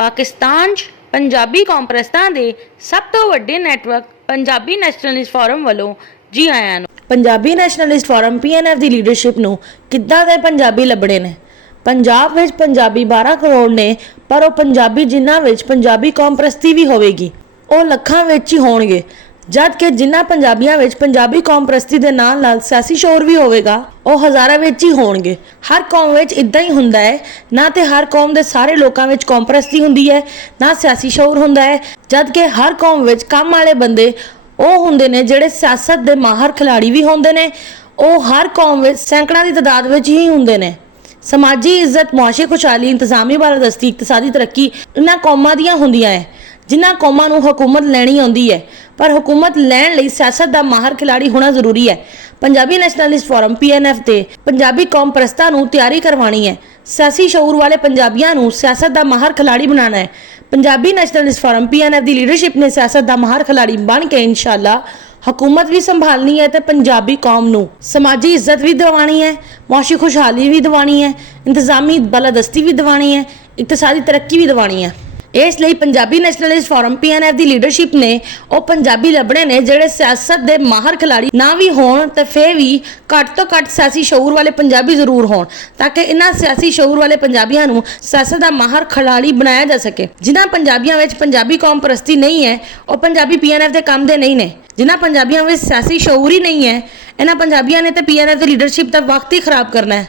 पाकिस्तान 'ਚ पंजाबी कॉन्फ्रेंसां दे सब तो वड्डे नैटवर्क पंजाबी नैशनलिस्ट फोरम वालों जी आयां नूं। पंजाबी नैशनलिस्ट फोरम PNF ਦੀ ਲੀਡਰਸ਼ਿਪ ਨੂੰ ਕਿੱਦਾਂ ਦੇ ਪੰਜਾਬੀ ਲੱਭਣੇ ਨੇ। ਪੰਜਾਬ ਵਿੱਚ ਪੰਜਾਬੀ 12 ਕਰੋੜ ਨੇ, ਪਰ ਉਹ ਪੰਜਾਬੀ ਜਿਨ੍ਹਾਂ ਵਿੱਚ ਪੰਜਾਬੀ ਕੌਮ ਪ੍ਰਸਤੀ ਵੀ ਹੋਵੇਗੀ ਉਹ ਲੱਖਾਂ ਵਿੱਚ ਹੀ ਹੋਣਗੇ, जद कि जिन्हां पंजाबियों विच पंजाबी कौम प्रस्ती दे नाल नाल सियासी शोर भी होवेगा ਉਹ हज़ारां विच ही होणगे। हर कौम विच इदां ही हुंदा है, ना तो हर कौम दे सारे लोकां विच कौम प्रस्ती हुंदी है, ना सियासी शोर हुंदा है। जद कि हर कौम विच काम वाले बंदे ਉਹ ਹੁੰਦੇ ਨੇ ਜਿਹੜੇ ਸਿਆਸਤ ਦੇ ਮਾਹਰ ਖਿਲਾੜੀ ਵੀ ਹੁੰਦੇ ਨੇ। ਉਹ ਹਰ ਕੌਮ ਵਿੱਚ ਸੈਂਕੜਾਂ ਦੀ ਤਾਦਾਦ ਵਿੱਚ ਹੀ ਹੁੰਦੇ ਨੇ। समाजी इज्जत, मुआशी खुशहाली, इंतजामी बालादस्ती, इकतसादी तरक्की इन्हां कौमां दियां हुंदियां है जिन्हां कौमां नूं हुकूमत लैनी आउंदी है, पर हुकूमत लैण लई सियासत दा माहर खिलाड़ी होना जरूरी है। पंजाबी नैशनलिस्ट फोरम PNF ते पंजाबी कौम प्रस्तां नूं तैयारी करवानी है, सियासी शऊर वाले पंजाबियां नूं सियासत दा माहर खिलाड़ी बनाना है। पंजाबी नैशनलिस्ट फोरम PNF दी लीडरशिप ने सियासत दा माहर खिलाड़ी बन के इंशाअल्लाह हुकूमत भी संभालनी है तो पंजाबी कौम नूं समाजी इज्जत भी दिवानी है, मुआशी खुशहाली भी दिवानी है, इंतजामी बालादस्ती भी दिवानी है, इकतसादी तरक्की भी दिवानी है। इसलिए पंजाबी नैशनलिस्ट फोरम PNF की लीडरशिप ने वो पंजाबी लभने ने ਜਿਹੜੇ सियासत के माहर खिलाड़ी ना भी होण ते फिर भी घट तो घट सियासी शऊर वाले पंजाबी जरूर होण, ताकि इन्हां सियासी शऊर वाले पंजाबियों नूं सियासत का माहर खिलाड़ी बनाया जा सके। जिन्हां पंजाबियों विच पंजाबी कौम परस्ती नहीं है वो पंजाबी PNF के काम दे नहीं ने। जिन्हां पंजाबियों में सियासी शऊर ही नहीं है, इन्हां पंजाबियों ने तो PNF की लीडरशिप का वक्त ही खराब करना है।